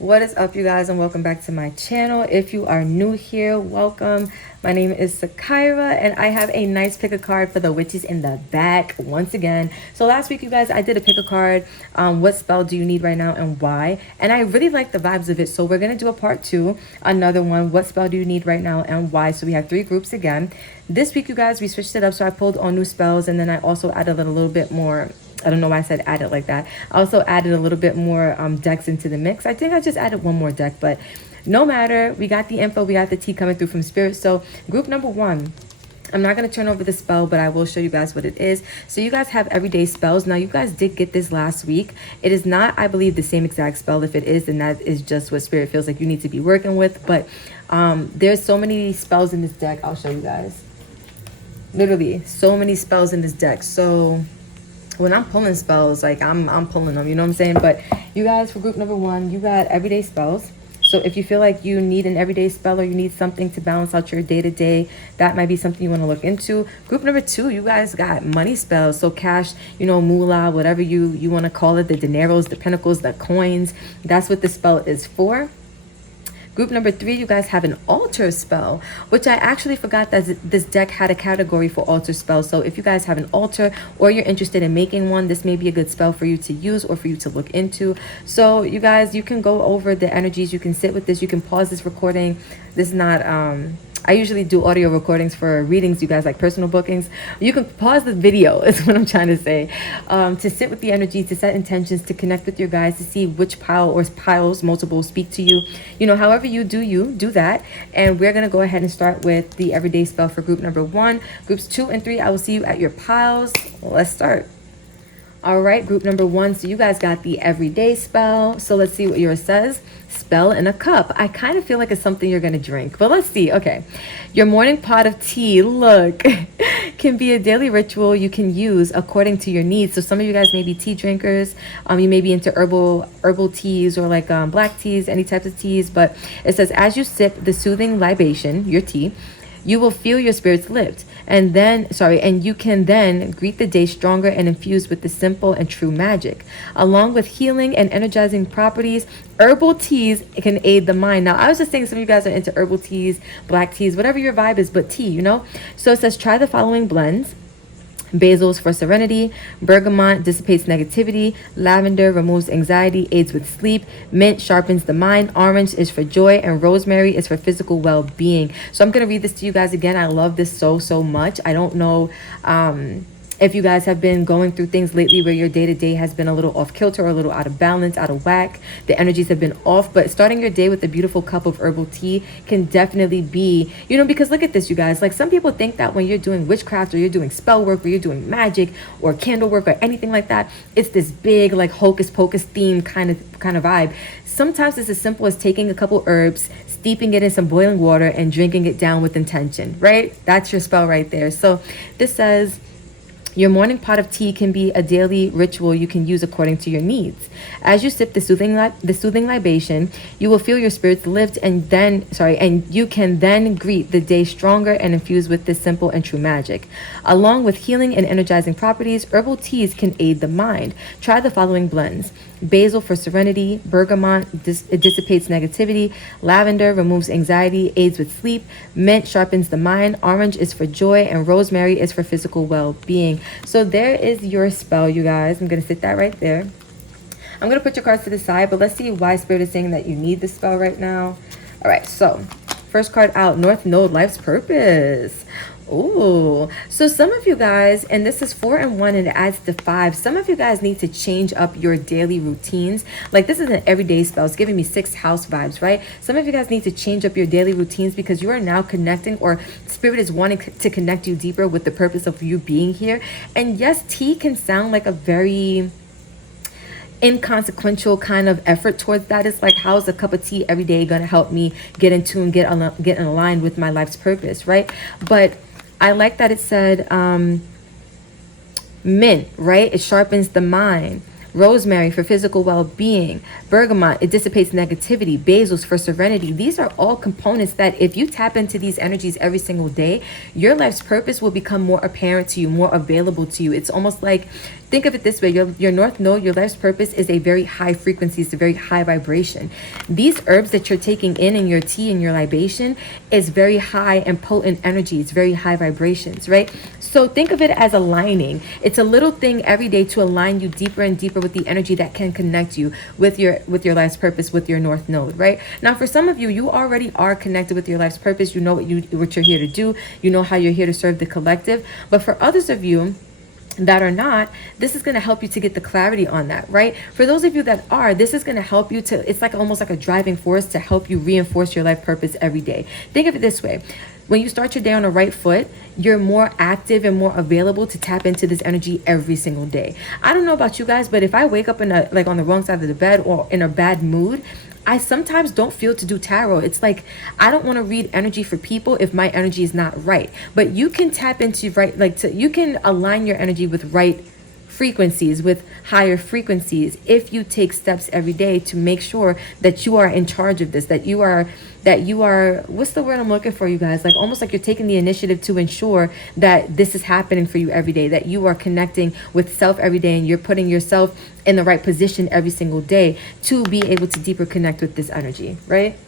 What is up, you guys, and welcome back to my channel. If you are new here, welcome. My name is Sakíra, and I have a nice pick a card for the witches in the back once again. So last week, you guys, I did a pick a card. What spell do you need right now and why? And I really like the vibes of it, so we're gonna do a part two, another one. What spell do you need right now and why? So we have 3 groups again. This week, you guys, we switched it up, so I pulled all new spells, and then I also added a little bit more. I don't know why I said add it like that. I also added a little bit more decks into the mix. I think I just added one more deck, but no matter. We got the info. We got the tea coming through from Spirit. So group number 1. I'm not going to turn over the spell, but I will show you guys what it is. So you guys have everyday spells. Now, you guys did get this last week. It is not, I believe, the same exact spell. If it is, then that is just what Spirit feels like you need to be working with. But there's so many spells in this deck. I'll show you guys. Literally, so many spells in this deck. So when I'm pulling spells, like I'm pulling them, you know what I'm saying? But you guys, for group number 1, you got everyday spells. So if you feel like you need an everyday spell or you need something to balance out your day-to-day, that might be something you want to look into. Group number 2, you guys got money spells. So cash, you know, moolah, whatever you want to call it, the dineros, the pentacles, the coins. That's what the spell is for. Group number 3, you guys have an altar spell, which I actually forgot that this deck had a category for altar spells. So if you guys have an altar or you're interested in making one, this may be a good spell for you to use or for you to look into. So you guys, you can go over the energies. You can sit with this. You can pause this recording. This is not... I usually do audio recordings for readings, you guys, like personal bookings. You can pause the video is what I'm trying to say. To sit with the energy, to set intentions, to connect with your guys, to see which pile or piles, multiple, speak to you. You know, however you do that. And we're going to go ahead and start with the everyday spell for group number 1. Groups 2 and 3, I will see you at your piles. Let's start. All right, group number 1. So you guys got the everyday spell. So let's see what yours says. Spell in a cup. I kind of feel like it's something you're going to drink, but let's see. Okay. Your morning pot of tea, look, can be a daily ritual you can use according to your needs. So some of you guys may be tea drinkers. You may be into herbal teas or like black teas, any types of teas. But it says, as you sip the soothing libation, your tea, you will feel your spirits lift. And you can then greet the day stronger and infused with the simple and true magic. Along with healing and energizing properties, herbal teas can aid the mind. Now, I was just saying some of you guys are into herbal teas, black teas, whatever your vibe is, but tea, you know? So it says, try the following blends. Basil is for serenity, bergamot dissipates negativity, lavender removes anxiety, aids with sleep, mint sharpens the mind, orange is for joy, and rosemary is for physical well-being. So I'm going to read this to you guys again. I love this so much. I don't know if you guys have been going through things lately where your day-to-day has been a little off kilter or a little out of balance, out of whack. The energies have been off, but starting your day with a beautiful cup of herbal tea can definitely be, you know, because look at this, you guys. Like, some people think that when you're doing witchcraft or you're doing spell work or you're doing magic or candle work or anything like that, it's this big, like, hocus pocus theme kind of vibe. Sometimes it's as simple as taking a couple herbs, steeping it in some boiling water, and drinking it down with intention, right? That's your spell right there. So this says, your morning pot of tea can be a daily ritual you can use according to your needs. As you sip the soothing libation, you will feel your spirits lift, and you can then greet the day stronger and infused with this simple and true magic. Along with healing and energizing properties, herbal teas can aid the mind. Try the following blends. Basil for serenity, bergamot it dissipates negativity, lavender removes anxiety, aids with sleep, mint sharpens the mind, orange is for joy, and rosemary is for physical well-being. So there is your spell, you guys. I'm going to sit that right there. I'm going to put your cards to the side, but let's see why Spirit is saying that you need the spell right now. All right, so first card out, North Node, Life's Purpose. Ooh, so some of you guys, and this is 4 and 1 and it adds to 5. Some of you guys need to change up your daily routines. Like, this is an everyday spell. It's giving me 6th house vibes, right? Some of you guys need to change up your daily routines because you are now connecting, or Spirit is wanting to connect you deeper with the purpose of you being here. And yes, tea can sound like a very inconsequential kind of effort towards that. It's like, how's a cup of tea every day going to help me get in tune, get in line with my life's purpose, right? But I like that it said mint, right? It sharpens the mind. Rosemary for physical well-being. Bergamot, it dissipates negativity. Basil's for serenity. These are all components that if you tap into these energies every single day, your life's purpose will become more apparent to you, more available to you. It's almost like think of it this way. Your north node, your life's purpose, is a very high frequency. It's a very high vibration. These herbs that you're taking in your tea and your libation is very high and potent energy. It's very high vibrations, right? So think of it as aligning. It's a little thing every day to align you deeper and deeper with the energy that can connect you with your life's purpose, with your north node, right? Now, for some of you, you already are connected with your life's purpose. You know what you're here to do. You know how you're here to serve the collective. But for others of you that are not, this is going to help you to get the clarity on that, right? For those of you that are, this is going to help you to, it's like almost like a driving force to help you reinforce your life purpose every day. Think of it this way. When you start your day on the right foot, you're more active and more available to tap into this energy every single day. I don't know about you guys, but if I wake up in like on the wrong side of the bed or in a bad mood, I sometimes don't feel to do tarot. It's like, I don't want to read energy for people if my energy is not right. But you can tap into you can align your energy with right frequencies, with higher frequencies, if you take steps every day to make sure that you are in charge of this, that you are, what's the word I'm looking for, you guys? Like almost like you're taking the initiative to ensure that this is happening for you every day, that you are connecting with self every day, and you're putting yourself in the right position every single day to be able to deeper connect with this energy, right?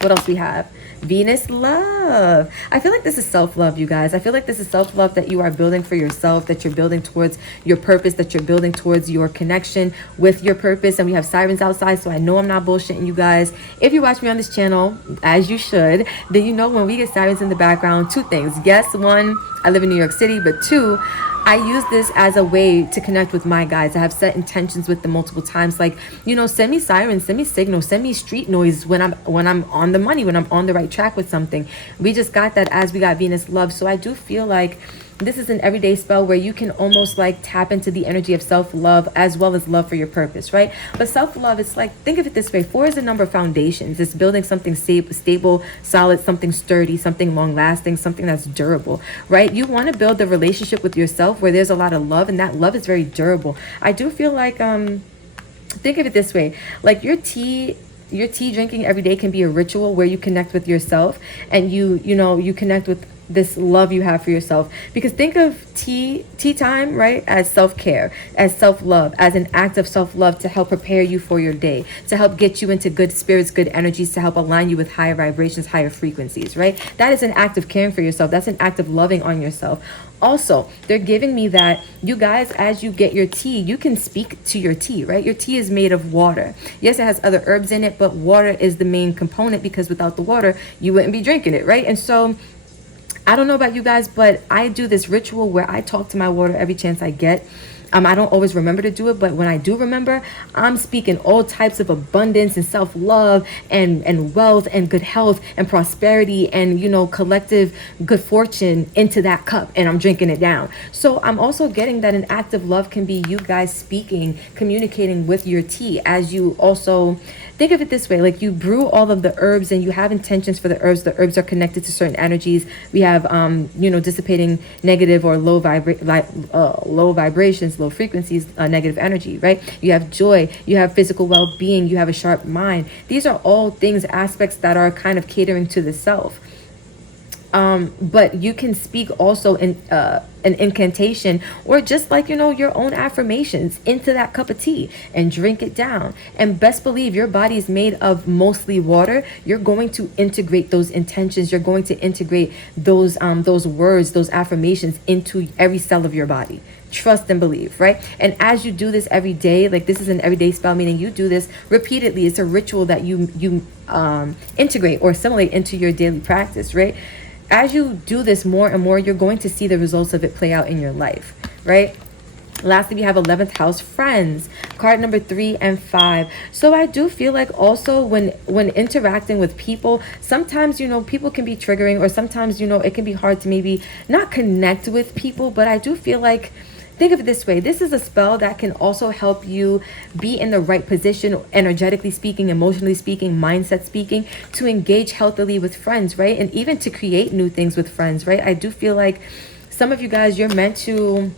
What else we have? Venus love. I feel like this is self-love, you guys. I feel like this is self-love that you are building for yourself, that you're building towards your purpose, that you're building towards your connection with your purpose. And we have sirens outside, so I know I'm not bullshitting you guys. If you watch me on this channel, as you should, then you know when we get sirens in the background, two things. Yes, one, I live in New York City, but two, I use this as a way to connect with my guides. I have set intentions with them multiple times. Like, you know, send me sirens, send me signals, send me street noise when I'm on the money, when I'm on the right track with something. We just got that as we got Venus love. So I do feel like this is an everyday spell where you can almost like tap into the energy of self-love as well as love for your purpose, right? But self-love, it's like, think of it this way. 4 is a number of foundations. It's building something stable, solid, something sturdy, something long-lasting, something that's durable, right? You want to build a relationship with yourself where there's a lot of love, and that love is very durable. I do feel like, think of it this way. Like your tea drinking every day can be a ritual where you connect with yourself, and you connect with this love you have for yourself. Because think of tea time, right, as self-care, as self-love, as an act of self-love to help prepare you for your day, to help get you into good spirits, good energies, to help align you with higher vibrations, higher frequencies, right? That is an act of caring for yourself. That's an act of loving on yourself. Also, they're giving me that you guys, as you get your tea, you can speak to your tea, right? Your tea is made of water. Yes, it has other herbs in it, but water is the main component, because without the water, you wouldn't be drinking it, right? And so I don't know about you guys, but I do this ritual where I talk to my water every chance I get. I don't always remember to do it, but when I do remember, I'm speaking all types of abundance and self-love and wealth and good health and prosperity and, you know, collective good fortune into that cup, and I'm drinking it down. So I'm also getting that an act of love can be you guys speaking, communicating with your tea, as you also think of it this way. Like, you brew all of the herbs and you have intentions for the herbs. The herbs are connected to certain energies. We have, dissipating negative or low vibrations, low frequencies, negative energy, right? You have joy, you have physical well-being, you have a sharp mind. These are all things, aspects that are kind of catering to the self. But you can speak also in an incantation, or just like, your own affirmations into that cup of tea and drink it down. And best believe your body is made of mostly water. You're going to integrate those intentions. You're going to integrate those words, those affirmations into every cell of your body. Trust and believe, right? And as you do this every day, like, this is an everyday spell, meaning you do this repeatedly. It's a ritual that you integrate or assimilate into your daily practice, right? As you do this more and more, you're going to see the results of it play out in your life, right? Lastly, we have 11th house, friends, card number 3 and 5. So I do feel like also when interacting with people, sometimes, people can be triggering, or sometimes, it can be hard to maybe not connect with people. But I do feel like, think of it this way. This is a spell that can also help you be in the right position, energetically speaking, emotionally speaking, mindset speaking, to engage healthily with friends, right? And even to create new things with friends, right? I do feel like some of you guys, you're meant to,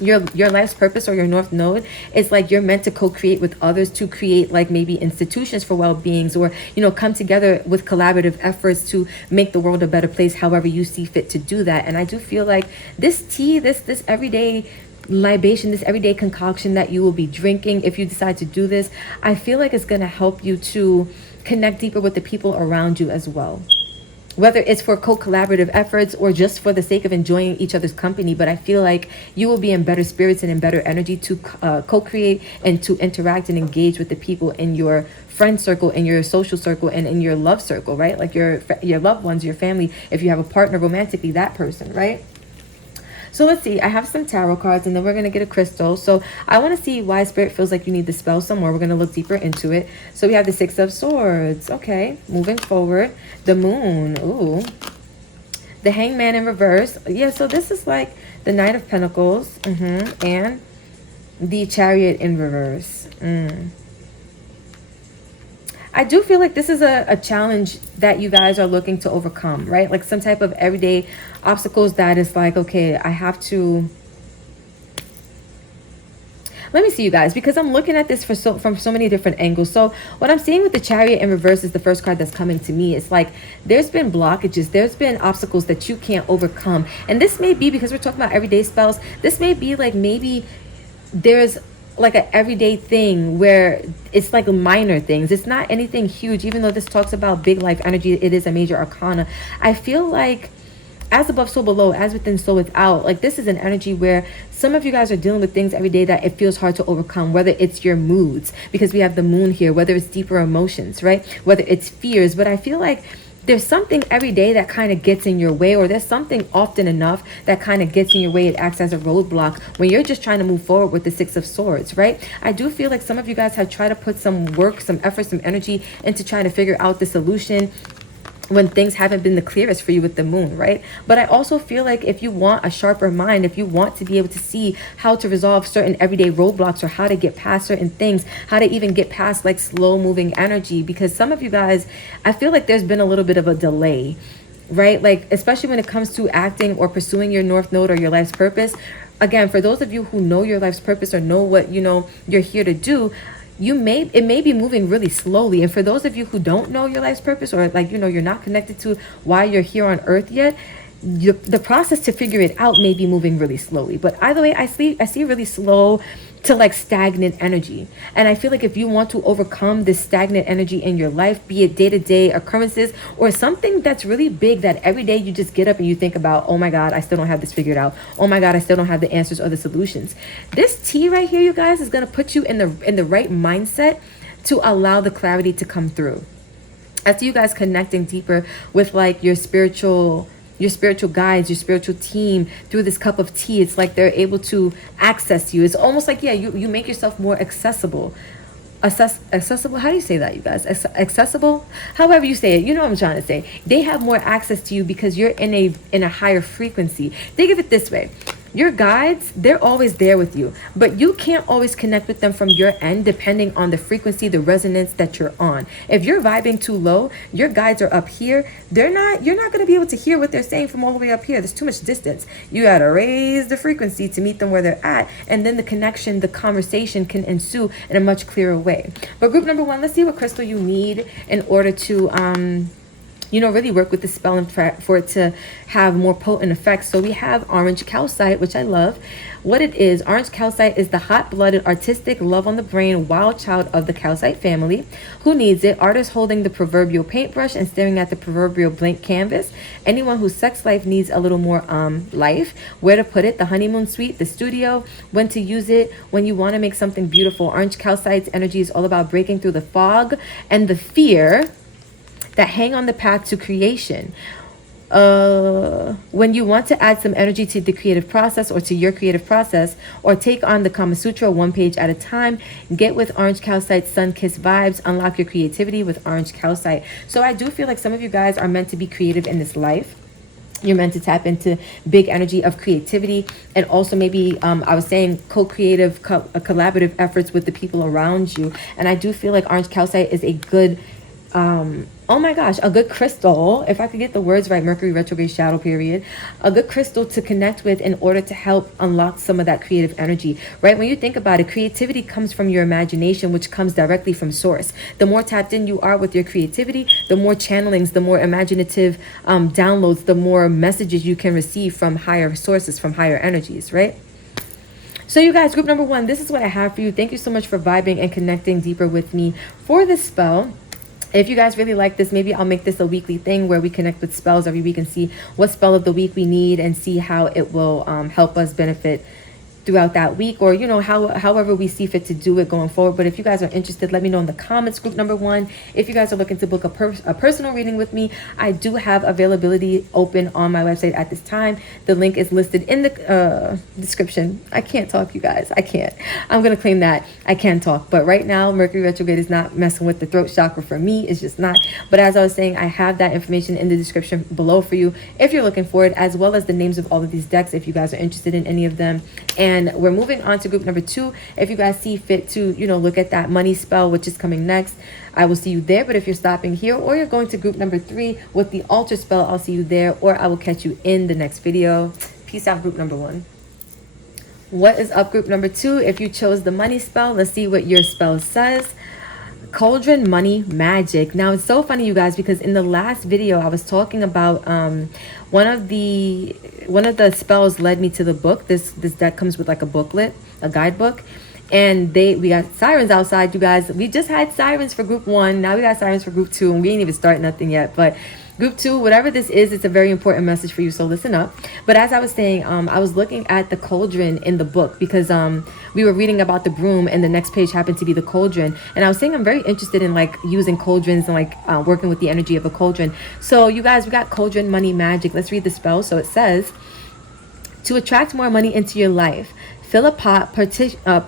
your life's purpose or your north node is like you're meant to co-create with others, to create like maybe institutions for well-beings, or come together with collaborative efforts to make the world a better place, however you see fit to do that. And I do feel like this tea, this everyday libation, this everyday concoction that you will be drinking if you decide to do this, I feel like it's going to help you to connect deeper with the people around you as well. Whether it's for co-collaborative efforts or just for the sake of enjoying each other's company. But I feel like you will be in better spirits and in better energy to co-create and to interact and engage with the people in your friend circle, in your social circle, and in your love circle, right? Like your loved ones, your family, if you have a partner romantically, that person, right? So let's see, I have some tarot cards and then we're going to get a crystal. So I want to see why Spirit feels like you need the spell some more. We're going to look deeper into it. So we have the Six of Swords. Okay, moving forward. The Moon. Ooh. The Hangman in reverse. Yeah, so this is like the Knight of Pentacles. And the Chariot in reverse. I do feel like this is a challenge that you guys are looking to overcome, right? Like some type of everyday obstacles that is like, okay, I have to... Let me see, you guys, because I'm looking at this from so many different angles. So what I'm seeing with the Chariot in reverse is the first card that's coming to me. It's like there's been blockages. There's been obstacles that you can't overcome. And this may be, because we're talking about everyday spells, this may be like maybe there's like an everyday thing where it's like minor things. It's not anything huge, even though this talks about big life energy. It is a major arcana. I feel like as above, so below, as within, so without. Like this is an energy where some of you guys are dealing with things every day that it feels hard to overcome, whether it's your moods, because we have the Moon here, whether it's deeper emotions, right? Whether it's fears. But I feel like there's something every day that kind of gets in your way, or there's something often enough that kind of gets in your way. It acts as a roadblock when you're just trying to move forward with the Six of Swords, right? I do feel like some of you guys have tried to put some work, some effort, some energy into trying to figure out the solution when things haven't been the clearest for you with the Moon, right? But I also feel like if you want a sharper mind, if you want to be able to see how to resolve certain everyday roadblocks, or how to get past certain things, how to even get past like slow moving energy, because some of you guys, I feel like there's been a little bit of a delay, right? Like especially when it comes to acting or pursuing your North Node or your life's purpose. Again, for those of you who know your life's purpose or know what you're here to do, it may be moving really slowly. And for those of you who don't know your life's purpose, or like you're not connected to why you're here on earth yet, the process to figure it out may be moving really slowly. But either way, I see really slow to like stagnant energy. And I feel like if you want to overcome this stagnant energy in your life, be it day-to-day occurrences or something that's really big that every day you just get up and you think about, oh my God, I still don't have this figured out. Oh my God, I still don't have the answers or the solutions. This T right here, you guys, is going to put you in the right mindset to allow the clarity to come through. I see you guys connecting deeper with like your spiritual guides, your spiritual team through this cup of tea. It's like they're able to access you. It's almost like, yeah, you make yourself more accessible. Accessible, how do you say that, you guys? Accessible, however you say it, you know what I'm trying to say. They have more access to you because you're in a higher frequency. Think of it this way. Your guides, they're always there with you, but you can't always connect with them from your end depending on the frequency, the resonance that you're on. If you're vibing too low, your guides are up here. You're not going to be able to hear what they're saying from all the way up here. There's too much distance. You got to raise the frequency to meet them where they're at, and then the connection, the conversation can ensue in a much clearer way. But group number 1, let's see what crystal you need in order to really work with the spell and for it to have more potent effects. So we have orange calcite, which I love. What it is, orange calcite is the hot-blooded, artistic, love on the brain, wild child of the calcite family. Who needs it? Artists holding the proverbial paintbrush and staring at the proverbial blank canvas. Anyone whose sex life needs a little more life. Where to put it? The honeymoon suite, the studio. When to use it? When you want to make something beautiful. Orange calcite's energy is all about breaking through the fog and the fear that hang on the path to creation. When you want to add some energy to the creative process or to your creative process, or take on the Kama Sutra 1 page at a time, get with orange calcite sun-kissed vibes. Unlock your creativity with orange calcite. So I do feel like some of you guys are meant to be creative in this life. You're meant to tap into big energy of creativity, and also maybe I was saying co-creative, collaborative efforts with the people around you. And I do feel like orange calcite is a good oh my gosh, a good crystal, if I could get the words right, Mercury retrograde shadow period, a good crystal to connect with in order to help unlock some of that creative energy, right? When you think about it, creativity comes from your imagination, which comes directly from source. The more tapped in you are with your creativity, the more channelings, the more imaginative downloads, the more messages you can receive from higher sources, from higher energies, right? So you guys, group number 1, this is what I have for you. Thank you so much for vibing and connecting deeper with me for this spell. If you guys really like this, maybe I'll make this a weekly thing where we connect with spells every week and see what spell of the week we need and see how it will help us benefit throughout that week, or however we see fit to do it going forward. But if you guys are interested, let me know in the comments. Group number 1, if you guys are looking to book a personal reading with me, I do have availability open on my website at this time. The link is listed in the description. I can't talk, you guys. I'm gonna claim that I can talk, but right now Mercury retrograde is not messing with the throat chakra for me. It's just not. But as I was saying, I have that information in the description below for you if you're looking for it, as well as the names of all of these decks if you guys are interested in any of them. And we're moving on to group number 2. If you guys see fit to, look at that money spell, which is coming next, I will see you there. But if you're stopping here or you're going to group number 3 with the altar spell, I'll see you there, or I will catch you in the next video. Peace out, group number 1. What is up, group number 2? If you chose the money spell, let's see what your spell says. Cauldron money magic. Now it's so funny, you guys, because in the last video I was talking about one of the spells led me to the book. This deck comes with like a booklet, a guidebook, and we got sirens outside, you guys. We just had sirens for group 1, now we got sirens for group 2, and we ain't even started nothing yet. But group 2, whatever this is, it's a very important message for you, so listen up. But as I was saying, I was looking at the cauldron in the book because we were reading about the broom, and the next page happened to be the cauldron. And I was saying I'm very interested in like using cauldrons and like working with the energy of a cauldron. So you guys, we got cauldron money magic. Let's read the spell. So it says, to attract more money into your life, fill a pot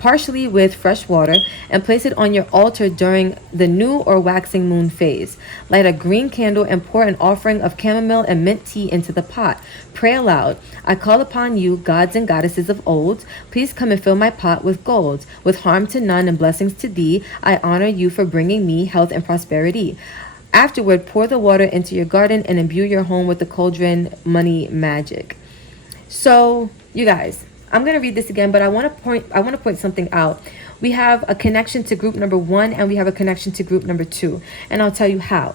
partially with fresh water and place it on your altar during the new or waxing moon phase. Light a green candle and pour an offering of chamomile and mint tea into the pot. Pray aloud. I call upon you, gods and goddesses of old. Please come and fill my pot with gold. With harm to none and blessings to thee, I honor you for bringing me health and prosperity. Afterward, pour the water into your garden and imbue your home with the cauldron money magic. So, you guys, I'm going to read this again, but I want to point something out. We have a connection to group number 1 and we have a connection to group number 2. And I'll tell you how.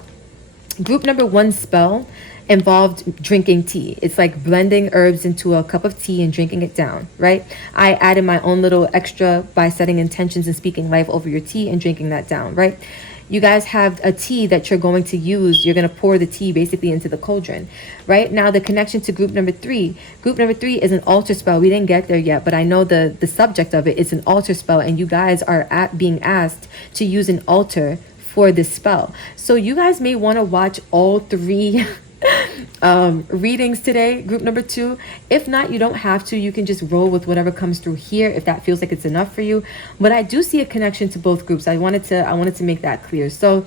Group number 1 spell involved drinking tea. It's like blending herbs into a cup of tea and drinking it down, right? I added my own little extra by setting intentions and speaking life over your tea and drinking that down, right? You guys have a tea that you're going to use. You're going to pour the tea basically into the cauldron. Right now, the connection to group number 3. Group number 3 is an altar spell. We didn't get there yet, but I know the subject of it is an altar spell, and you guys are being asked to use an altar for this spell. So you guys may want to watch all 3 readings today, group number 2. If not, you don't have to. You can just roll with whatever comes through here if that feels like it's enough for you. But I do see a connection to both groups. I wanted to make that clear. So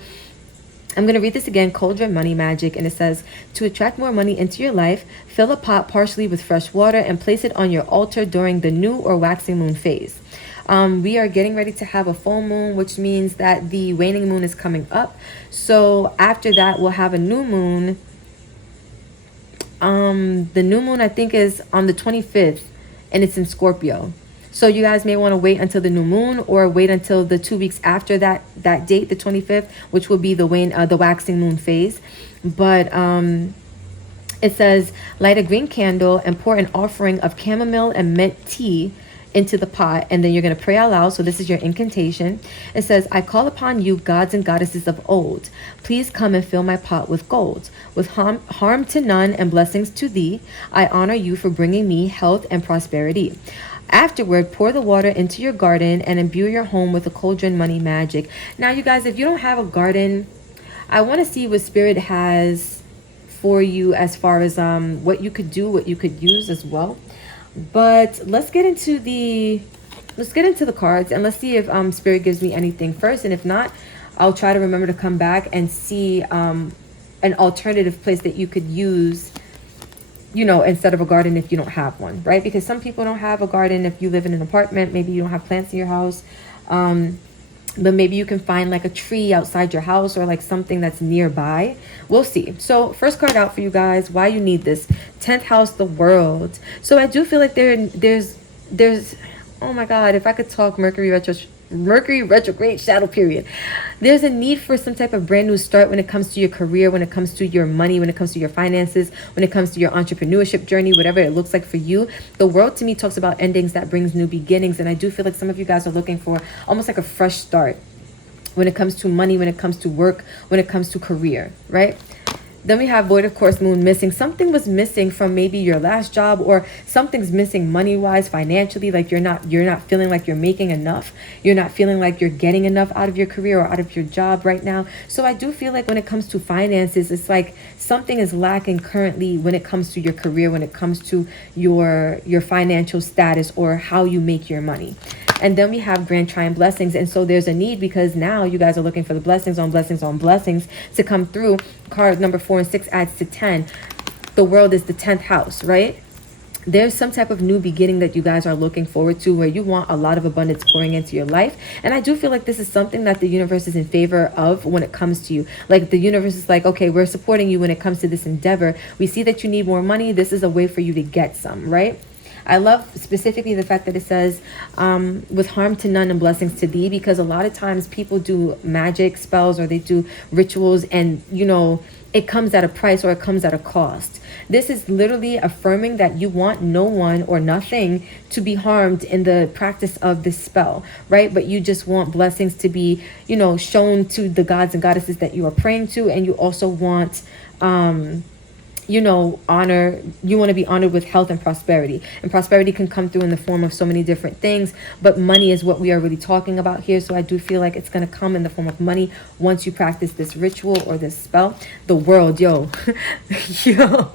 I'm going to read this again. Cauldron money magic, and it says, to attract more money into your life, fill a pot partially with fresh water and place it on your altar during the new or waxing moon phase. We are getting ready to have a full moon, which means that the waning moon is coming up. So after that, we'll have a new moon. The new moon, I think, is on the 25th, and it's in Scorpio. So you guys may want to wait until the new moon, or wait until the 2 weeks after that date, the 25th, which will be the waxing moon phase. But it says, light a green candle and pour an offering of chamomile and mint tea into the pot, and then you're going to pray out loud. So this is your incantation. It says, I call upon you, gods and goddesses of old. Please come and fill my pot with gold. With harm to none and blessings to thee, I honor you for bringing me health and prosperity. Afterward, pour the water into your garden and imbue your home with the cauldron money magic. Now, you guys, if you don't have a garden, I want to see what Spirit has for you as far as what you could do, what you could use as well. But let's get into the cards, and let's see if Spirit gives me anything first. And if not, I'll try to remember to come back and see an alternative place that you could use, instead of a garden if you don't have one, right? Because some people don't have a garden. If you live in an apartment, maybe you don't have plants in your house. But maybe you can find like a tree outside your house, or like something that's nearby. We'll see. So first card out for you guys, why you need this. 10th house, the world. So I do feel like there's oh my God, if I could talk, Mercury Mercury retrograde shadow period. There's a need for some type of brand new start when it comes to your career, when it comes to your money, when it comes to your finances, when it comes to your entrepreneurship journey, whatever it looks like for you. The world to me talks about endings that brings new beginnings. And I do feel like some of you guys are looking for almost like a fresh start when it comes to money, when it comes to work, when it comes to career, right? Then we have void of course, moon missing. Something was missing from maybe your last job, or something's missing money-wise, financially. Like you're not feeling like you're making enough. You're not feeling like you're getting enough out of your career or out of your job right now. So I do feel like when it comes to finances, it's like something is lacking currently when it comes to your career, when it comes to your financial status or how you make your money. And then we have grand trine blessings. And so there's a need, because now you guys are looking for the blessings on blessings on blessings to come through. Card number 4 and 6 adds to 10. The world is the 10th house, right? There's some type of new beginning that you guys are looking forward to, where you want a lot of abundance pouring into your life. And I do feel like this is something that the universe is in favor of when it comes to you. Like the universe is like, okay, we're supporting you when it comes to this endeavor. We see that you need more money. This is a way for you to get some, right? I love specifically the fact that it says with harm to none and blessings to thee, because a lot of times people do magic spells or they do rituals, and you know, it comes at a price or it comes at a cost. This is literally affirming that you want no one or nothing to be harmed in the practice of this spell, right? But you just want blessings to be, you know, shown to the gods and goddesses that you are praying to. And you also want you know, honor. You want to be honored with health and prosperity. And prosperity can come through in the form of so many different things, but money is what we are really talking about here. So I do feel like it's going to come in the form of money once you practice this ritual or this spell. The world, yo. Yo.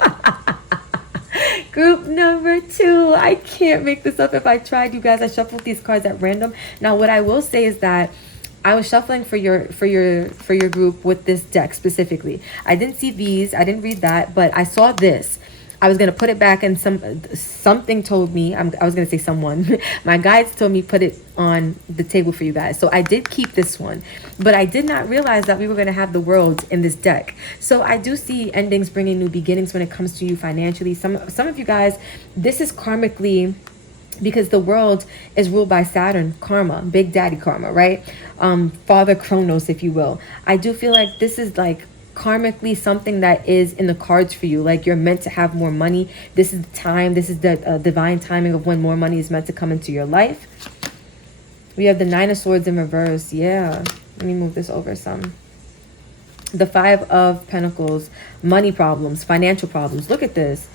Group number 2. I can't make this up if I tried, you guys. I shuffled these cards at random. Now, what I will say is that I was shuffling for your group with this deck specifically. I didn't see these. I didn't read that, but I saw this. I was gonna put it back, and something told me. I was gonna say someone. My guides told me put it on the table for you guys. So I did keep this one, but I did not realize that we were gonna have the world in this deck. So I do see endings bringing new beginnings when it comes to you financially. Some of you guys, this is karmically, because the world is ruled by Saturn, karma, big daddy karma, right? Father Kronos, if you will. I do feel like this is like karmically something that is in the cards for you. Like you're meant to have more money. This is the time. This is the divine timing of when more money is meant to come into your life. We have the 9 of Swords in reverse. Yeah. Let me move this over some. The 5 of Pentacles, money problems, financial problems. Look at this.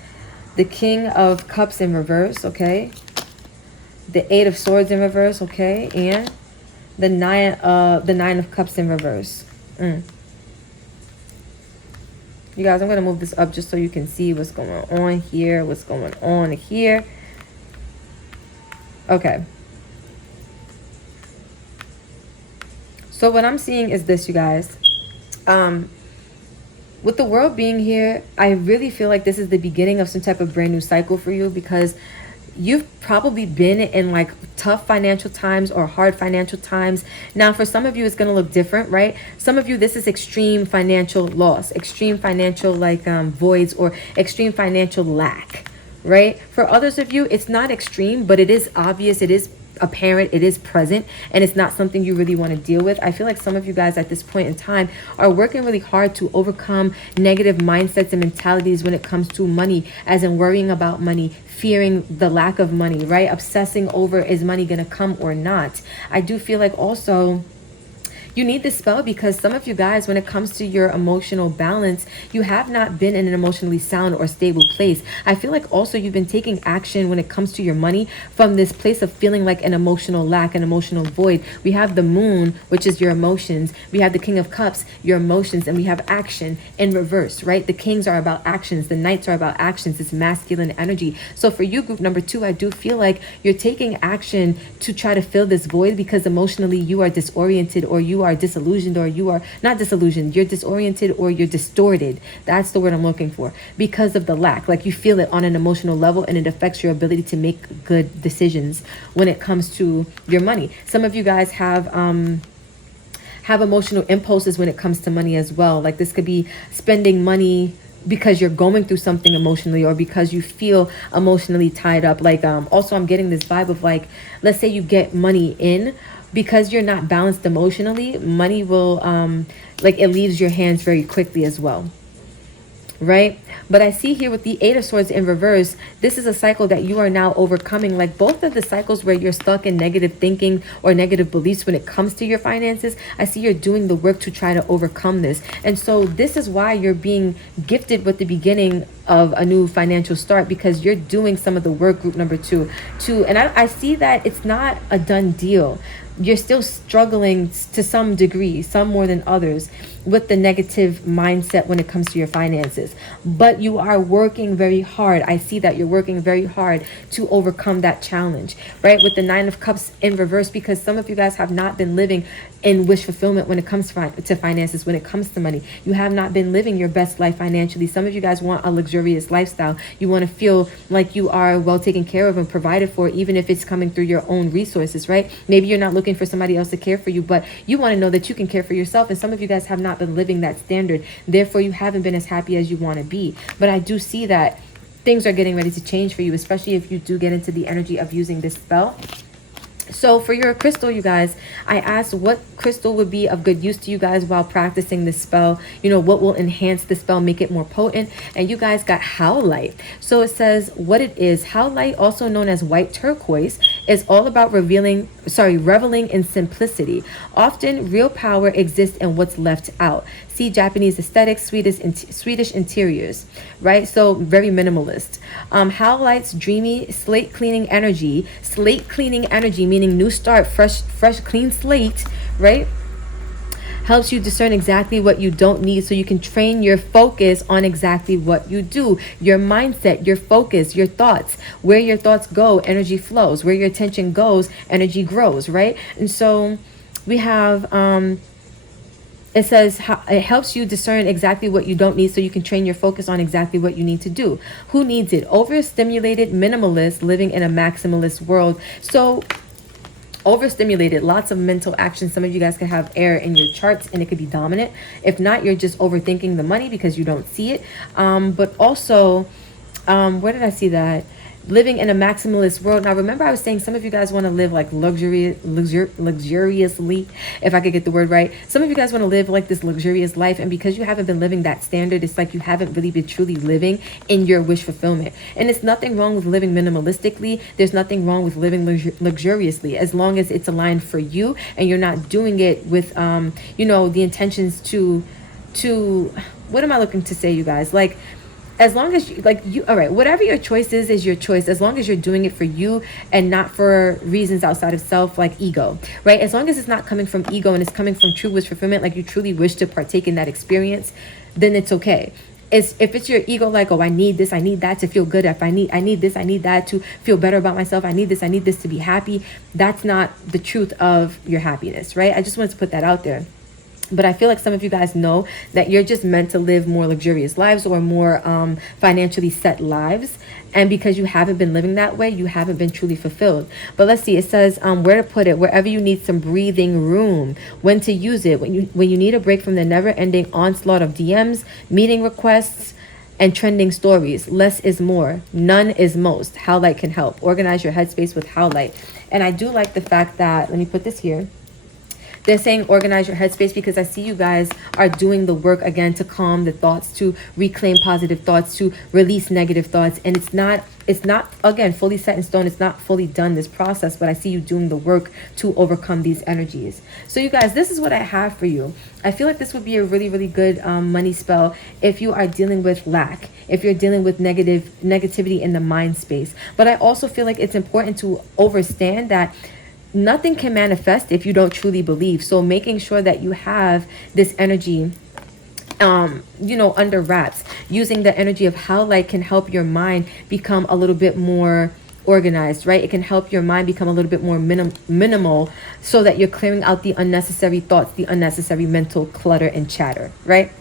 The King of Cups in reverse, okay? The 8 of Swords in reverse, okay? And the 9 of Cups in reverse. You guys, I'm going to move this up just so you can see what's going on here, what's going on here. Okay. So what I'm seeing is this, you guys. With the world being here, I really feel like this is the beginning of some type of brand new cycle for you, because you've probably been in like tough financial times or hard financial times. Now, for some of you, it's going to look different, right? Some of you, this is extreme financial loss, extreme financial voids, or extreme financial lack, right? For others of you, it's not extreme, but it is obvious. It is apparent, it is present, and it's not something you really want to deal with. I feel like some of you guys at this point in time are working really hard to overcome negative mindsets and mentalities when it comes to money, as in worrying about money, fearing the lack of money, right? Obsessing over, is money going to come or not? I do feel like also you need this spell because some of you guys, when it comes to your emotional balance, you have not been in an emotionally sound or stable place. I feel like also you've been taking action when it comes to your money from this place of feeling like an emotional lack, an emotional void. We have the moon, which is your emotions. We have the King of Cups, your emotions, and we have action in reverse, right? The kings are about actions. The knights are about actions. It's masculine energy. So for you, group number 2, I do feel like you're taking action to try to fill this void because emotionally you are disoriented, or you are disillusioned, or you are not disillusioned, you're disoriented, or you're distorted. That's the word I'm looking for, because of the lack. Like you feel it on an emotional level, and it affects your ability to make good decisions when it comes to your money. Some of you guys have emotional impulses when it comes to money as well. Like this could be spending money because you're going through something emotionally, or because you feel emotionally tied up. Like also I'm getting this vibe of like, let's say you get money in because you're not balanced emotionally, money will like it leaves your hands very quickly as well, right? But I see here with the Eight of Swords in reverse, this is a cycle that you are now overcoming. Like both of the cycles where you're stuck in negative thinking or negative beliefs when it comes to your finances, I see you're doing the work to try to overcome this. And so this is why you're being gifted with the beginning of a new financial start, because you're doing some of the work, group number two. And I see that it's not a done deal. You're still struggling to some degree, some more than others, with the negative mindset when it comes to your finances. But you are working very hard. I see that you're working very hard to overcome that challenge, right? With the Nine of Cups in reverse, because some of you guys have not been living in wish fulfillment when it comes to finances, when it comes to money. You have not been living your best life financially. Some of you guys want a luxurious lifestyle. You want to feel like you are well taken care of and provided for, even if it's coming through your own resources, right? Maybe you're not looking for somebody else to care for you, but you want to know that you can care for yourself. And some of you guys have not been living that standard. Therefore, you haven't been as happy as you want to be. But I do see that things are getting ready to change for you, especially if you do get into the energy of using this spell. So for your crystal, you guys, I asked what crystal would be of good use to you guys while practicing this spell. You know, what will enhance the spell, make it more potent. And you guys got howlite. So it says what it is. Howlite, also known as white turquoise, is all about reveling in simplicity. Often real power exists in what's left out. See Japanese aesthetics, Swedish interiors, right? So very minimalist. Howlite's dreamy slate cleaning energy meaning new start, fresh clean slate, right? Helps you discern exactly what you don't need, so you can train your focus on exactly what you do. Your mindset, your focus, your thoughts. Where your thoughts go, energy flows. Where your attention goes, energy grows, right? And so we have it says it helps you discern exactly what you don't need, so you can train your focus on exactly what you need to do. Who needs it? Overstimulated minimalists living in a maximalist world. So overstimulated, lots of mental action. Some of you guys could have air in your charts and it could be dominant. If not, you're just overthinking the money because you don't see it. But also, where did I see that? Living in a maximalist world. Now, remember I was saying some of you guys want to live like luxuriously, if I could get the word right. Some of you guys want to live like this luxurious life, and because you haven't been living that standard, it's like you haven't really been truly living in your wish fulfillment. And it's nothing wrong with living minimalistically. There's nothing wrong with living luxuriously, as long as it's aligned for you and you're not doing it with you know, the intentions to what am I looking to say, you guys? Like, as long as you all right, whatever your choice is your choice, as long as you're doing it for you and not for reasons outside of self, like ego, right? As long as it's not coming from ego and it's coming from true wish fulfillment, like you truly wish to partake in that experience, then it's okay. If it's your ego, like, oh, I need this, I need that to feel good, if I need this, I need that to feel better about myself, I need this to be happy, that's not the truth of your happiness, right? I just wanted to put that out there. But I feel like some of you guys know that you're just meant to live more luxurious lives or more financially set lives. And because you haven't been living that way, you haven't been truly fulfilled. But let's see, it says where to put it, wherever you need some breathing room, when to use it, when you need a break from the never-ending onslaught of DMs, meeting requests, and trending stories. Less is more. None is most. Howlite can help. Organize your headspace with Howlite. And I do like the fact that, let me put this here. They're saying organize your headspace because I see you guys are doing the work again to calm the thoughts, to reclaim positive thoughts, to release negative thoughts. And it's not again fully set in stone. It's not fully done, this process, but I see you doing the work to overcome these energies. So you guys, this is what I have for you. I feel like this would be a really, really good money spell if you are dealing with lack, if you're dealing with negativity in the mind space. But I also feel like it's important to understand that nothing can manifest if you don't truly believe. So making sure that you have this energy you know, under wraps, using the energy of Howlite can help your mind become a little bit more organized, right? It can help your mind become a little bit more minimal, so that you're clearing out the unnecessary thoughts, the unnecessary mental clutter and chatter, right?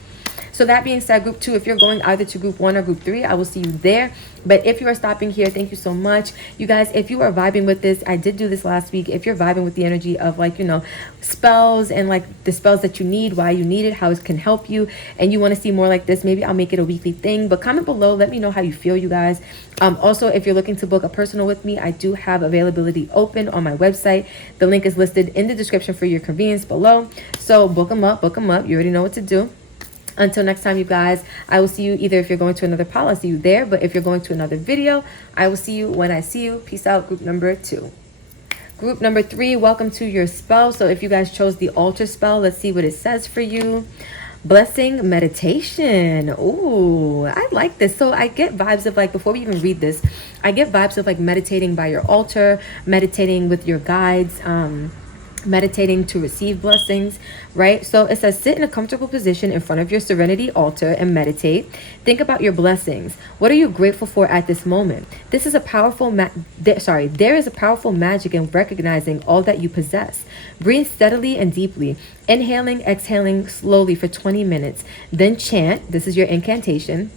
So that being said, group 2, if you're going either to group 1 or group 3, I will see you there. But if you are stopping here, thank you so much. You guys, if you are vibing with this, I did do this last week. If you're vibing with the energy of like, you know, spells and like the spells that you need, why you need it, how it can help you, and you want to see more like this, maybe I'll make it a weekly thing. But comment below, let me know how you feel, you guys. Also, if you're looking to book a personal with me, I do have availability open on my website. The link is listed in the description for your convenience below. So book them up, book them up. You already know what to do. Until next time, you guys, I will see you either if you're going to another pile, I'll see you there. But if you're going to another video, I will see you when I see you. Peace out, group number 2. Group number 3, welcome to your spell. So if you guys chose the altar spell, let's see what it says for you. Blessing meditation. Ooh, I like this. So I get vibes of like, before we even read this, I get vibes of like meditating by your altar, meditating with your guides, meditating to receive blessings, right? So it says sit in a comfortable position in front of your serenity altar and meditate. Think about your blessings. What are you grateful for at this moment? This is a powerful there is a powerful magic in recognizing all that you possess. Breathe steadily and deeply, inhaling, exhaling slowly for 20 minutes. Then chant, this is your incantation.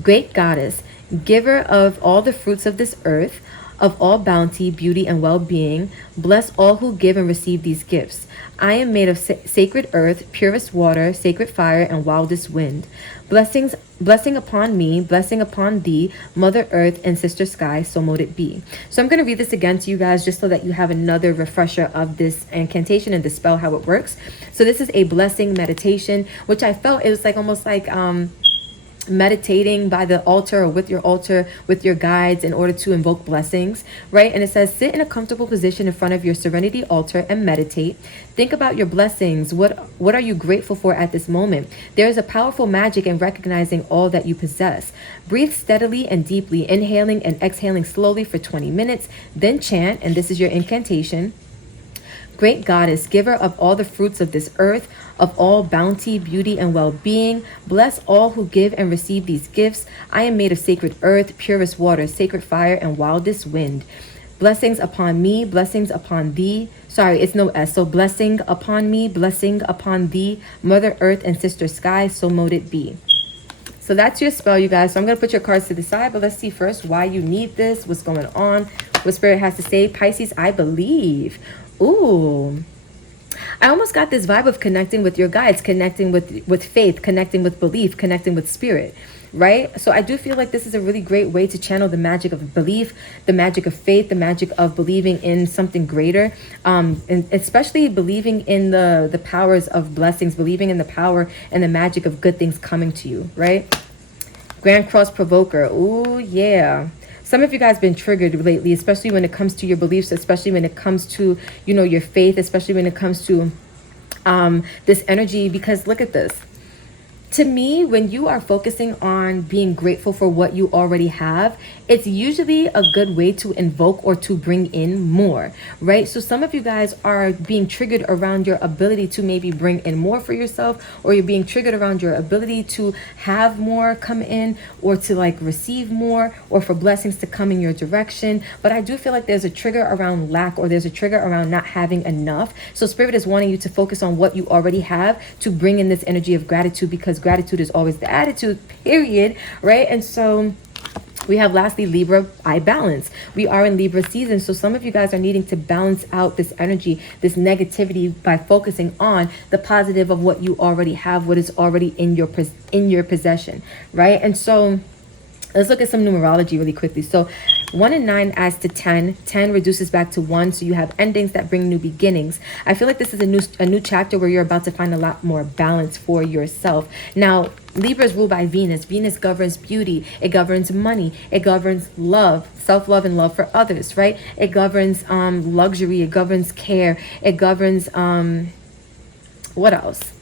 Great goddess, giver of all the fruits of this earth, of all bounty, beauty, and well-being, bless all who give and receive these gifts. I am made of sacred earth, purest water, sacred fire, and wildest wind. Blessing upon me, blessing upon thee, Mother Earth and Sister Sky, so mote it be. So I'm going to read this again to you guys just so that you have another refresher of this incantation and the spell, how it works. So this is a blessing meditation, which I felt it was like almost like meditating by the altar or with your guides in order to invoke blessings, right? And it says sit in a comfortable position in front of your serenity altar and meditate. Think about your blessings. What are you grateful for at this moment? There is a powerful magic in recognizing all that you possess. Breathe steadily and deeply, inhaling and exhaling slowly for 20 minutes. Then chant, and this is your incantation. Great goddess, giver of all the fruits of this earth, of all bounty, beauty, and well-being, bless all who give and receive these gifts. I am made of sacred earth, purest water, sacred fire, and wildest wind. Blessings upon me, blessings upon thee. Sorry, it's no S. So blessing upon me, blessing upon thee, Mother Earth and Sister Sky, so mote it be. So that's your spell, you guys. So I'm going to put your cards to the side, but let's see first why you need this, what's going on, what Spirit has to say. Pisces, I believe. Ooh, I almost got this vibe of connecting with your guides, connecting with faith, connecting with belief, connecting with spirit, right? So I do feel like this is a really great way to channel the magic of belief, the magic of faith, the magic of believing in something greater, and especially believing in the powers of blessings, believing in the power and the magic of good things coming to you, right? Grand Cross Provoker. Ooh, yeah. Some of you guys been triggered lately, especially when it comes to your beliefs, especially when it comes to, you know, your faith, especially when it comes to this energy, because look at this. To me, when you are focusing on being grateful for what you already have, it's usually a good way to invoke or to bring in more, right? So some of you guys are being triggered around your ability to maybe bring in more for yourself, or you're being triggered around your ability to have more come in, or to like receive more, or for blessings to come in your direction. But I do feel like there's a trigger around lack, or there's a trigger around not having enough. So Spirit is wanting you to focus on what you already have to bring in this energy of gratitude, because gratitude is always the attitude, period, right? And so we have lastly Libra, I balance. We are in Libra season, so some of you guys are needing to balance out this energy, this negativity, by focusing on the positive of what you already have, what is already in your possession, right? And so let's look at some numerology really quickly. So 1 and 9 adds to 10. 10 reduces back to 1. So you have endings that bring new beginnings. I feel like this is a new chapter where you're about to find a lot more balance for yourself. Now, Libra is ruled by Venus. Venus governs beauty. It governs money. It governs love, self-love and love for others, right? It governs luxury. It governs care. It governs, what else?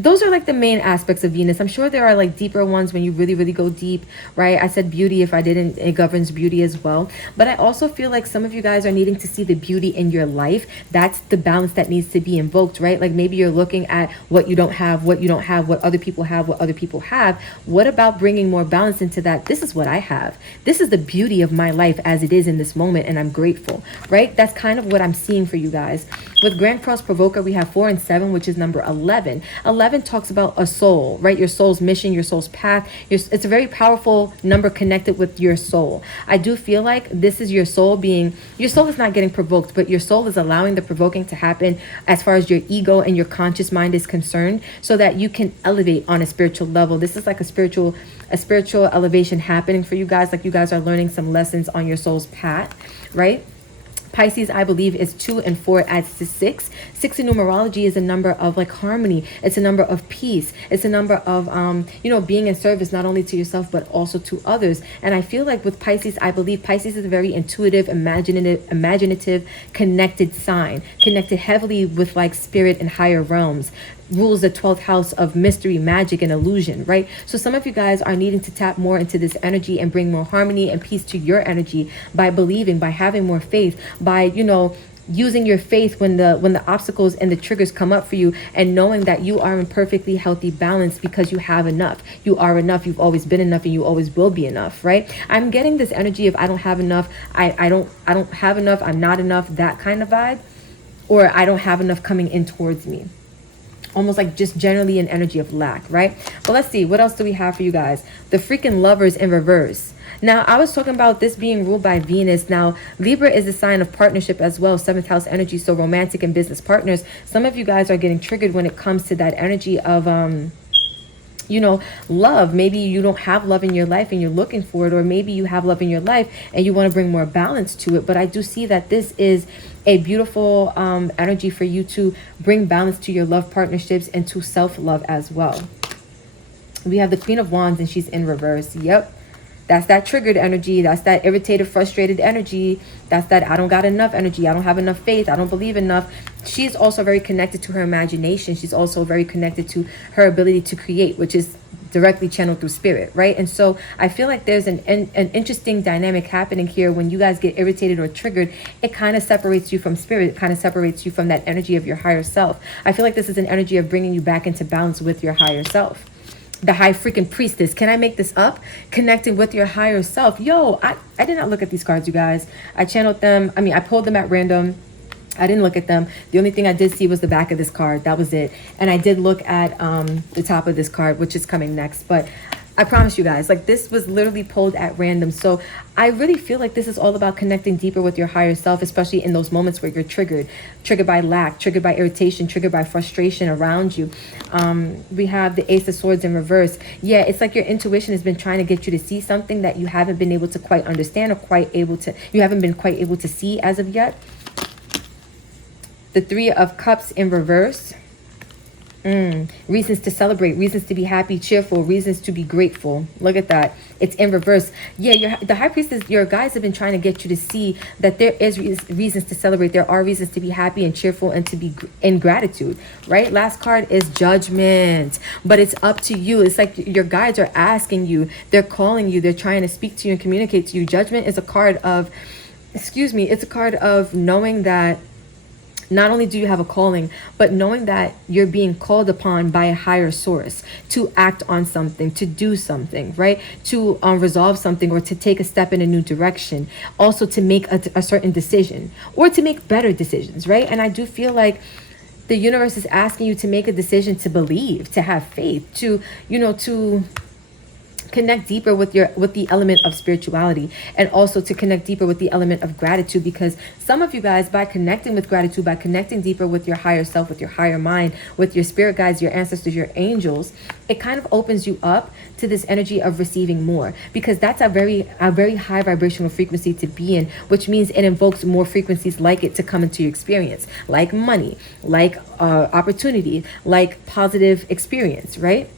Those are like the main aspects of Venus. I'm sure there are like deeper ones when you really, really go deep, right? I said beauty. If I didn't, it governs beauty as well. But I also feel like some of you guys are needing to see the beauty in your life. That's the balance that needs to be invoked, right? Like maybe you're looking at what you don't have, what other people have, what other people have. What about bringing more balance into that? This is what I have. This is the beauty of my life as it is in this moment, and I'm grateful, right? That's kind of what I'm seeing for you guys. With Grand Cross Provoker, we have 4 and 7, which is number 11. 11 11 talks about a soul, right? Your soul's mission, your soul's path. It's a very powerful number connected with your soul. I do feel like this is your soul is not getting provoked, but your soul is allowing the provoking to happen as far as your ego and your conscious mind is concerned, so that you can elevate on a spiritual level. This is like a spiritual elevation happening for you guys. Like you guys are learning some lessons on your soul's path, right? Pisces, I believe, is 2 and 4 adds to 6. 6 in numerology is a number of like harmony. It's a number of peace. It's a number of, being in service, not only to yourself, but also to others. And I feel like with Pisces, I believe Pisces is a very intuitive, imaginative, connected sign, connected heavily with like spirit and higher realms. Rules the 12th house of mystery, magic, and illusion, right? So some of you guys are needing to tap more into this energy and bring more harmony and peace to your energy by believing, by having more faith, by, using your faith when the obstacles and the triggers come up for you, and knowing that you are in perfectly healthy balance because you have enough. You are enough. You've always been enough, and you always will be enough, right? I'm getting this energy of I don't have enough. I don't have enough. I'm not enough. That kind of vibe, or I don't have enough coming in towards me. Almost like just generally an energy of lack, right? But let's see, what else do we have for you guys? The freaking Lovers in reverse. Now, I was talking about this being ruled by Venus. Now, Libra is a sign of partnership as well, 7th house energy, so romantic and business partners. Some of you guys are getting triggered when it comes to that energy of love. Maybe you don't have love in your life and you're looking for it, or maybe you have love in your life and you want to bring more balance to it. But I do see that this is a beautiful energy for you to bring balance to your love partnerships and to self-love as well. We have the Queen of Wands and she's in reverse. Yep. That's that triggered energy. That's that irritated, frustrated energy. That's that I don't got enough energy. I don't have enough faith. I don't believe enough. She's also very connected to her imagination. She's also very connected to her ability to create, which is directly channeled through spirit, right? And so I feel like there's an interesting dynamic happening here. When you guys get irritated or triggered, it kind of separates you from spirit. It kind of separates you from that energy of your higher self. I feel like this is an energy of bringing you back into balance with your higher self. The High freaking Priestess. Can I make this up? Connecting with your higher self. Yo, I did not look at these cards, you guys. I channeled them. I pulled them at random. I didn't look at them. The only thing I did see was the back of this card. That was it. And I did look at the top of this card, which is coming next. But I promise you guys, like, this was literally pulled at random. So I really feel like this is all about connecting deeper with your higher self, especially in those moments where you're triggered by lack, triggered by irritation, triggered by frustration around you. We have the Ace of Swords in reverse. Yeah, it's like your intuition has been trying to get you to see something that you haven't been able to quite understand, or you haven't been quite able to see as of yet. The Three of Cups in reverse. Reasons to celebrate, reasons to be happy, cheerful, reasons to be grateful. Look at that. It's in reverse. Yeah, the High Priestess, your guides have been trying to get you to see that there is reasons to celebrate. There are reasons to be happy and cheerful and to be in gratitude, right? Last card is Judgment, but it's up to you. It's like your guides are asking you, they're calling you, they're trying to speak to you and communicate to you. Judgment is a card of, it's a card of knowing that not only do you have a calling, but knowing that you're being called upon by a higher source to act on something, to do something, right? To resolve something, or to take a step in a new direction. Also to make a certain decision, or to make better decisions, right? And I do feel like the universe is asking you to make a decision, to believe, to have faith, to connect deeper with the element of spirituality, and also to connect deeper with the element of gratitude. Because some of you guys, by connecting with gratitude, by connecting deeper with your higher self, with your higher mind, with your spirit guides, your ancestors, your angels, it kind of opens you up to this energy of receiving more, because that's a very high vibrational frequency to be in, which means it invokes more frequencies like it to come into your experience, like money, like opportunity, like positive experience, right?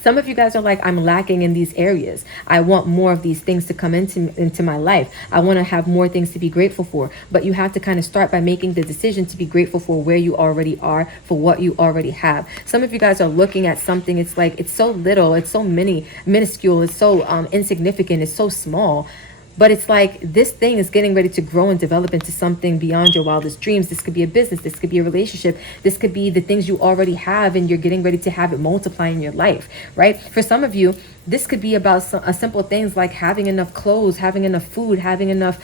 Some of you guys are like, I'm lacking in these areas. I want more of these things to come into my life. I want to have more things to be grateful for. But you have to kind of start by making the decision to be grateful for where you already are, for what you already have. Some of you guys are looking at something, it's like, it's so little, it's so minuscule, it's so insignificant, it's so small. But it's like this thing is getting ready to grow and develop into something beyond your wildest dreams. This could be a business. This could be a relationship. This could be the things you already have, and you're getting ready to have it multiply in your life, right? For some of you, this could be about simple things like having enough clothes, having enough food, having enough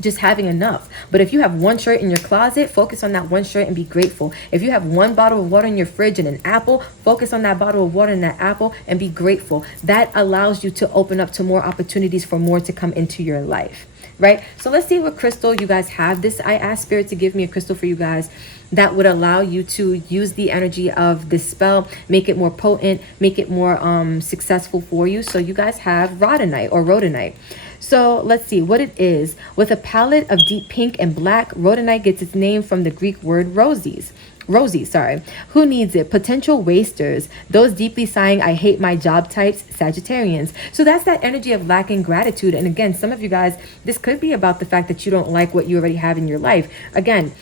just having enough. But if you have one shirt in your closet, focus on that one shirt and be grateful. If you have one bottle of water in your fridge and an apple, focus on that bottle of water and that apple and be grateful. That allows you to open up to more opportunities for more to come into your life, right? So let's see what crystal you guys have. This, I asked Spirit to give me a crystal for you guys that would allow you to use the energy of this spell, make it more potent, make it more successful for you. So you guys have rhodonite or rhodonite. So let's see what it is. With a palette of deep pink and black, rhodonite gets its name from the Greek word roses. Rosie, sorry. Who needs it? Potential wasters. Those deeply sighing, I hate my job types, Sagittarians. So that's that energy of lacking gratitude. And again, some of you guys, this could be about the fact that you don't like what you already have in your life. Again,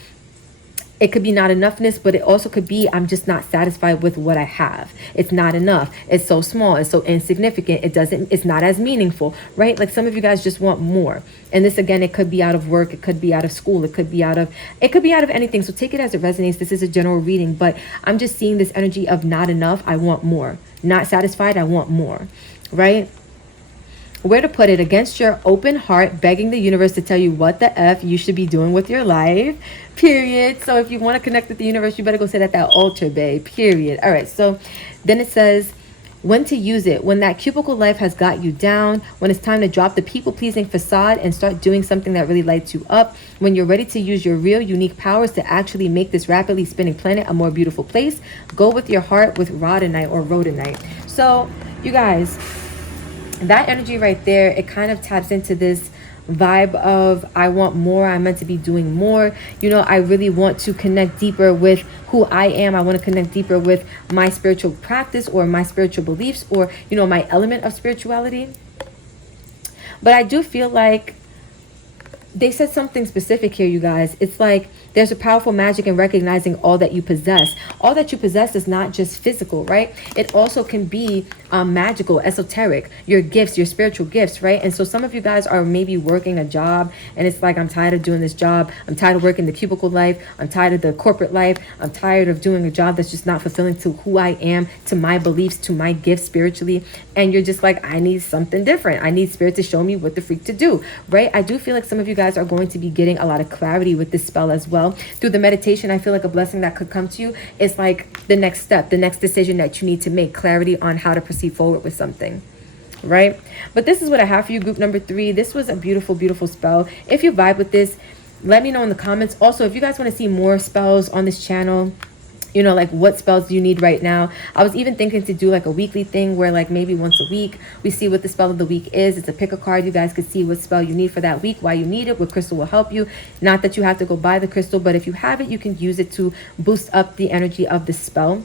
it could be not enoughness, but it also could be I'm just not satisfied with what I have. It's not enough. It's so small. It's so insignificant. It's not as meaningful, right? Like some of you guys just want more. And this, again, it could be out of work. It could be out of school. It could be out of anything. So take it as it resonates. This is a general reading, but I'm just seeing this energy of not enough. I want more. Not satisfied. I want more, right? Where to put it? Against your open heart, begging the universe to tell you what the F you should be doing with your life, period. So if you want to connect with the universe, you better go sit at that altar, babe, period. All right, so then it says when to use it. When that cubicle life has got you down, when it's time to drop the people-pleasing facade and start doing something that really lights you up, when you're ready to use your real unique powers to actually make this rapidly spinning planet a more beautiful place, go with your heart with rhodonite or rhodonite. So you guys, that energy right there, it kind of taps into this vibe of I want more. I'm meant to be doing more. You know, I really want to connect deeper with who I am. I want to connect deeper with my spiritual practice or my spiritual beliefs or, you know, my element of spirituality. But I do feel like they said something specific here, you guys. It's like there's a powerful magic in recognizing all that you possess. All that you possess is not just physical, right? It also can be magical, esoteric, your gifts, your spiritual gifts, right? And so some of you guys are maybe working a job and it's like, I'm tired of doing this job. I'm tired of working the cubicle life. I'm tired of the corporate life. I'm tired of doing a job that's just not fulfilling to who I am, to my beliefs, to my gifts spiritually. And you're just like, I need something different. I need spirit to show me what the freak to do, right? I do feel like some of you guys are going to be getting a lot of clarity with this spell as well. Through the meditation, I feel like a blessing that could come to you is like the next step, the next decision that you need to make, clarity on how to proceed forward with something, right? But this is what I have for you, group number 3. This was a beautiful, beautiful spell. If you vibe with this, let me know in the comments. Also, if you guys want to see more spells on this channel, you know, like what spells do you need right now? I was even thinking to do like a weekly thing where like maybe once a week we see what the spell of the week is. It's a pick a card. You guys could see what spell you need for that week, why you need it, what crystal will help you. Not that you have to go buy the crystal, but if you have it, you can use it to boost up the energy of the spell.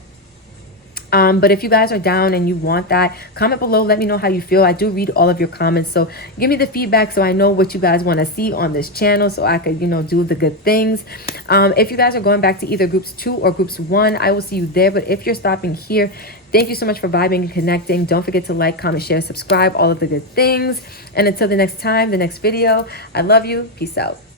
But if you guys are down and you want that, comment below. Let me know how you feel. I do read all of your comments. So give me the feedback so I know what you guys want to see on this channel so I could, you know, do the good things. If you guys are going back to either groups 2 or groups 1, I will see you there. But if you're stopping here, thank you so much for vibing and connecting. Don't forget to like, comment, share, subscribe, all of the good things. And until the next time, the next video, I love you. Peace out.